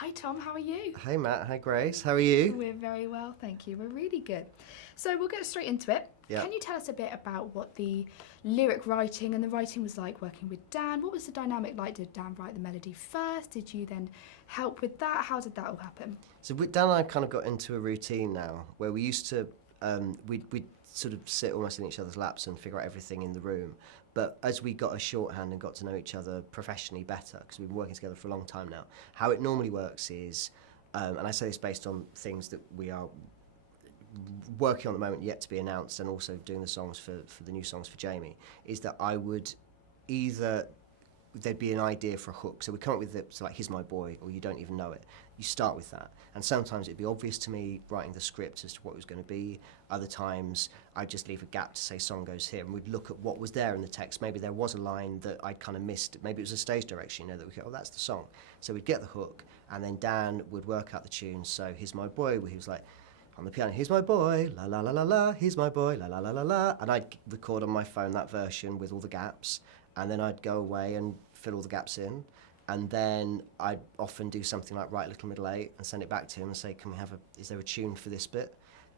Hi Tom, how are you? Hey Matt, hi Grace, how are you? We're very well, thank you. We're really good. So we'll get straight into it. Yeah. Can you tell us a bit about what the lyric writing and the writing was like working with Dan? What was the dynamic like? Did Dan write the melody first? Did you then help with that? How did that all happen? So Dan and I kind of got into a routine now where we used to, we'd sort of sit almost in each other's laps and figure out everything in the room. But as we got a shorthand and got to know each other professionally better, because we've been working together for a long time now, how it normally works is, and I say this based on things that we are working on at the moment yet to be announced, and also doing the songs for the new songs for Jamie, is that I would either, there'd be an idea for a hook. So we come up with it, so like, here's my boy, or you don't even know it. You start with that. And sometimes it'd be obvious to me writing the script as to what it was going to be. Other times I'd just leave a gap to say song goes here, and we'd look at what was there in the text. Maybe there was a line that I'd kind of missed. Maybe it was a stage direction, that we go, oh, that's the song. So we'd get the hook, and then Dan would work out the tune. So here's my boy, where he was like, on the piano, here's my boy, la la la la la, here's my boy, la la la la la. And I'd record on my phone that version with all the gaps, and then I'd go away and fill all the gaps in, and then I'd often do something like write Little Middle 8 and send it back to him and say, can we have is there a tune for this bit?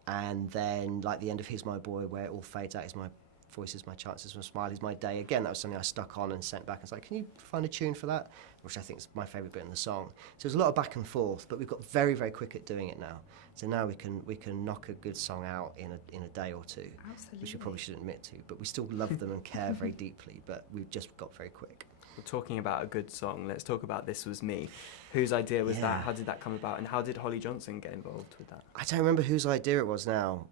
And then like the end of Here's My Boy, where it all fades out, is my voice, is my chances, my smile, is my day. Again, that was something I stuck on and sent back. I was like, can you find a tune for that? Which I think is my favourite bit in the song. So there's a lot of back and forth, but we've got very, very quick at doing it now. So now we can knock a good song out in a day or two. Absolutely. Which we probably shouldn't admit to, but we still love them and care very deeply, but we've just got very quick. We're talking about a good song. Let's talk about This Was Me. Whose idea was that? How did that come about? And how did Holly Johnson get involved with that? I don't remember whose idea it was now.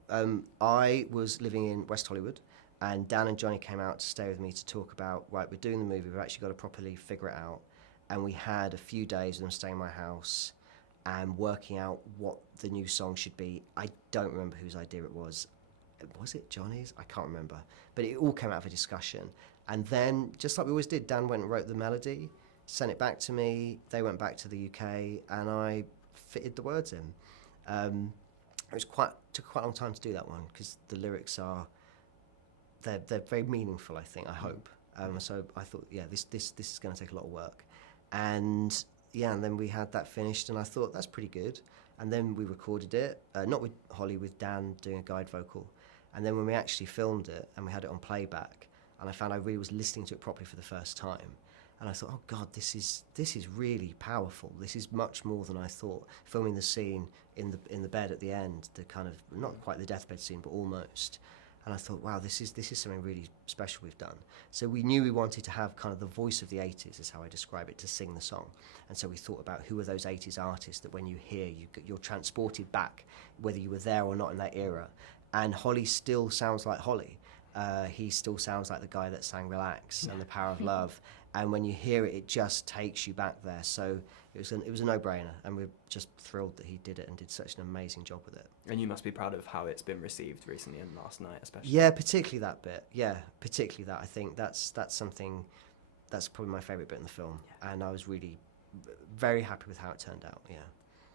I was living in West Hollywood, and Dan and Johnny came out to stay with me to talk about, right, we're doing the movie, we've actually got to properly figure it out. And we had a few days of them staying in my house and working out what the new song should be. I don't remember whose idea it was. Was it Johnny's? I can't remember. But it all came out of a discussion. And then, just like we always did, Dan went and wrote the melody, sent it back to me, they went back to the UK, and I fitted the words in. It took quite a long time to do that one, because the lyrics they're very meaningful, I think, I hope. So I thought, this is going to take a lot of work. And then we had that finished, and I thought, that's pretty good. And then we recorded it, not with Holly, with Dan doing a guide vocal. And then when we actually filmed it, and we had it on playback, and I found I really was listening to it properly for the first time. And I thought, oh God, this is really powerful. This is much more than I thought. Filming the scene in the bed at the end, the kind of, not quite the deathbed scene, but almost. And I thought, wow, this is something really special we've done. So we knew we wanted to have kind of the voice of the 80s, is how I describe it, to sing the song. And so we thought about who are those 80s artists that when you hear, you're transported back, whether you were there or not in that era. And Holly still sounds like Holly. He still sounds like the guy that sang Relax and The Power of Love. And when you hear it, it just takes you back there. So it was a no-brainer, and we're just thrilled that he did it and did such an amazing job with it. And you must be proud of how it's been received recently and last night especially. Yeah, particularly that bit. Yeah, particularly that. I think that's something, that's probably my favourite bit in the film. Yeah. And I was really very happy with how it turned out, yeah.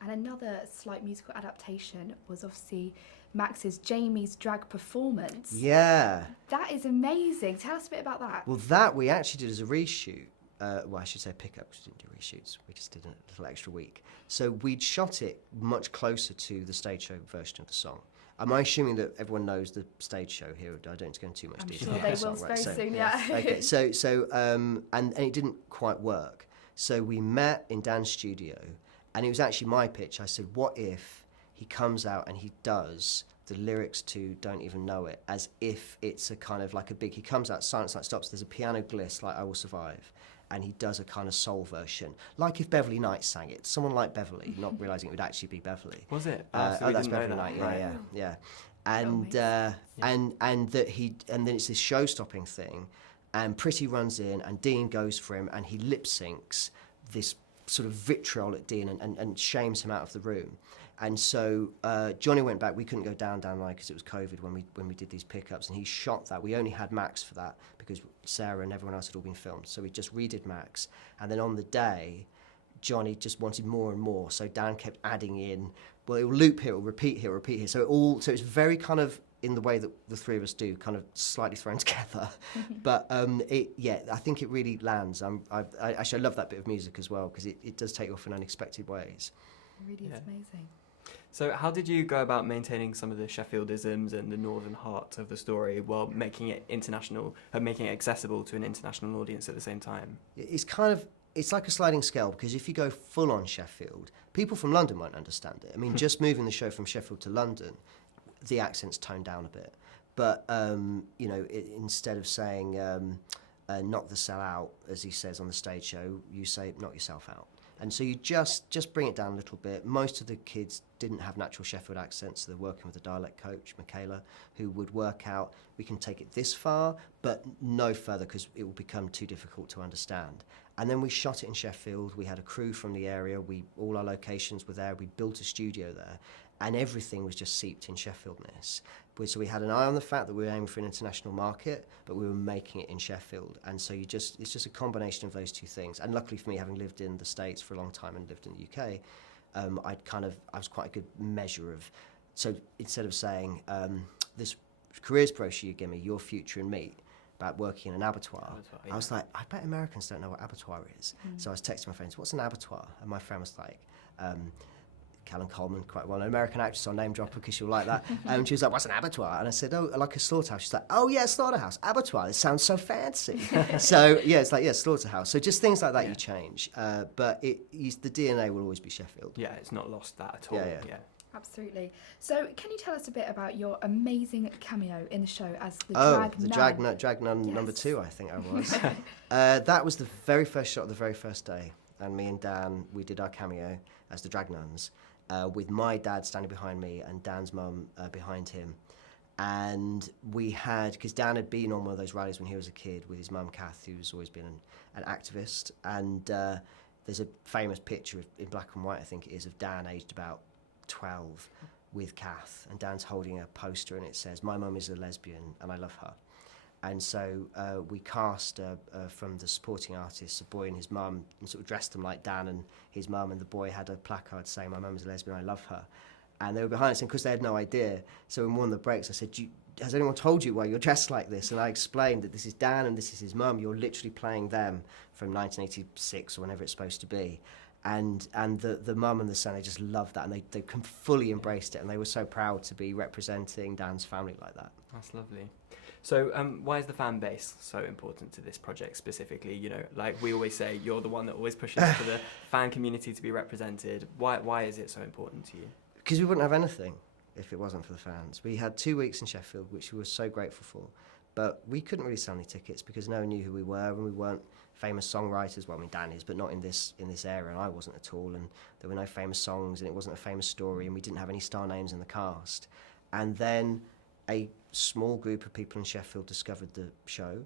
And another slight musical adaptation was obviously Max's Jamie's drag performance. Yeah. That is amazing. Tell us a bit about that. Well, that we actually did as a reshoot. Well, I should say pickup, because we didn't do reshoots. We just did a little extra week. So we'd shot it much closer to the stage show version of the song. Am I assuming that everyone knows the stage show here? I don't go into too much I'm detail. sure they will very soon, yeah. Okay, and it didn't quite work. So we met in Dan's studio, and it was actually my pitch. I said, what if he comes out and he does the lyrics to Don't Even Know It as if it's a kind of like a big, he comes out, Silence Night Stops, there's a piano gliss like I Will Survive, and he does a kind of soul version, like if Beverly Knight sang it, someone like Beverly, not realising it would actually be Beverly. Was it? So that's Beverly Knight, yeah. And and then it's this show-stopping thing, and Pretty runs in, and Dean goes for him, and he lip syncs this sort of vitriol at Dean and shames him out of the room. And so Johnny went back. We couldn't go down line because it was COVID when we did these pickups, and he shot that. We only had Max for that because Sarah and everyone else had all been filmed. So we just redid Max, and then on the day, Johnny just wanted more and more, so Dan kept adding in, well, it'll loop here, it'll repeat here, it'll repeat here. So it's very kind of in the way that the three of us do, kind of slightly thrown together. But I think it really lands. I love that bit of music as well, because it does take you off in unexpected ways. It really is amazing. So how did you go about maintaining some of the Sheffieldisms and the northern heart of the story while making it international, making it accessible to an international audience at the same time? It's like a sliding scale, because if you go full on Sheffield, people from London won't understand it. I mean, just moving the show from Sheffield to London, the accent's toned down a bit. But, instead of saying knock the cell out, as he says on the stage show, you say knock yourself out. And so you just bring it down a little bit. Most of the kids didn't have natural Sheffield accents, so they're working with a dialect coach, Michaela, who would work out, we can take it this far, but no further, because it will become too difficult to understand. And then we shot it in Sheffield. We had a crew from the area. All our locations were there. We built a studio there. And everything was just seeped in Sheffieldness. So we had an eye on the fact that we were aiming for an international market, but we were making it in Sheffield. And so it's just a combination of those two things. And luckily for me, having lived in the States for a long time and lived in the UK, I was quite a good measure of. So instead of saying this careers brochure you give me, your future and meat, about working in an abattoir, I was like, I bet Americans don't know what abattoir is. So I was texting my friends, what's an abattoir? And my friend was like, Callum Coleman, quite well, an American actress, I'll name drop her because she'll like that. And she was like, what's an abattoir? And I said, oh, like a slaughterhouse. She's like, oh yeah, slaughterhouse, abattoir, it sounds so fancy. So yeah, it's like, yeah, slaughterhouse. So just things like that you change. But the DNA will always be Sheffield. Yeah, it's not lost that at all. Yeah. Absolutely. So can you tell us a bit about your amazing cameo in the show as the Drag Nun number 2, I think I was. That was the very first shot of the very first day. And me and Dan, we did our cameo as the Drag Nuns, with my dad standing behind me and Dan's mum behind him. And we had, because Dan had been on one of those rallies when he was a kid with his mum, Kath, who's always been an activist. And there's a famous picture in black and white, I think it is, of Dan aged about 12 with Kath. And Dan's holding a poster and it says, my mum is a lesbian and I love her. And so we cast from the supporting artists, a boy and his mum, and sort of dressed them like Dan and his mum, and the boy had a placard saying, my mum is a lesbian, I love her. And they were behind us, and because they had no idea, so in one of the breaks I said, has anyone told you why you're dressed like this? And I explained that this is Dan and this is his mum, you're literally playing them from 1986 or whenever it's supposed to be. And the mum and the son, they just loved that, and they fully embraced it, and they were so proud to be representing Dan's family like that. That's lovely. So why is the fan base so important to this project specifically? You know, like we always say, you're the one that always pushes for the fan community to be represented. Why is it so important to you? Because we wouldn't have anything if it wasn't for the fans. We had 2 weeks in Sheffield, which we were so grateful for, but we couldn't really sell any tickets because no one knew who we were, and we weren't famous songwriters. Well, I mean, Dan is, but not in this area, and I wasn't at all, and there were no famous songs, and it wasn't a famous story, and we didn't have any star names in the cast. And then a small group of people in Sheffield discovered the show,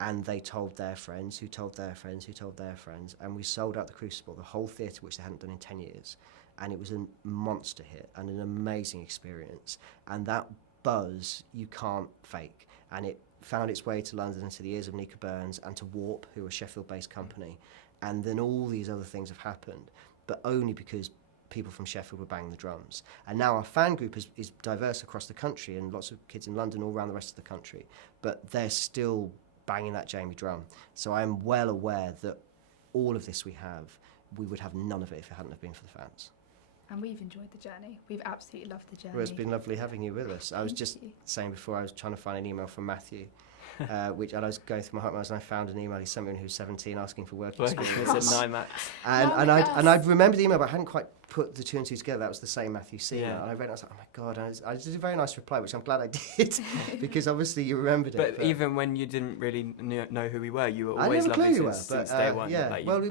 and they told their friends, who told their friends, who told their friends, and we sold out the Crucible, the whole theatre, which they hadn't done in 10 years. And it was a monster hit and an amazing experience. And that buzz you can't fake. And it found its way to London and to the ears of Nika Burns and to Warp, who are a Sheffield-based company. And then all these other things have happened, but only because people from Sheffield were banging the drums. And now our fan group is diverse across the country, and lots of kids in London, all around the rest of the country. But they're still banging that Jamie drum. So I'm well aware that all of this we would have none of it if it hadn't have been for the fans. And we've enjoyed the journey. We've absolutely loved the journey. Well, it's been lovely having you with us. I was just saying before, I was trying to find an email from Matthew, and I was going through my hotmails and I found an email. He sent me one who's 17 asking for work experience. At 9 Max. And I'd remembered the email, but I hadn't quite put the two and two together. That was the same Matthew Seymour. Yeah. And I read it, I was like, oh my God. And I did a very nice reply, which I'm glad I did, because obviously you remembered it. But even when you didn't really know who we were, you were always lovely since day one. Yeah, like well,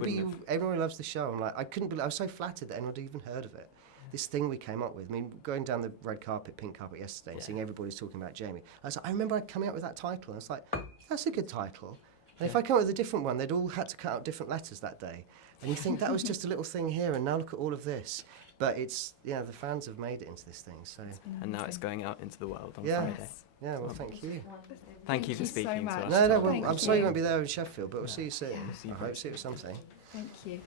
everyone loves the show. I'm like, I couldn't believe, I was so flattered that anyone had even heard of it. This thing we came up with. I mean, going down the red carpet, pink carpet yesterday, and seeing everybody's talking about Jamie. I was like, I remember coming up with that title, and I was like, that's a good title. And if I come up with a different one, they'd all had to cut out different letters that day. And you think, that was just a little thing here, and now look at all of this. But it's, the fans have made it into this thing. So. And now it's going out into the world on Friday. Yes. Yeah, well, thank you. Thank you for speaking to us. No, well, I'm sorry you won't be there in Sheffield, but we'll see you soon. I hope to see you at something. Thank you.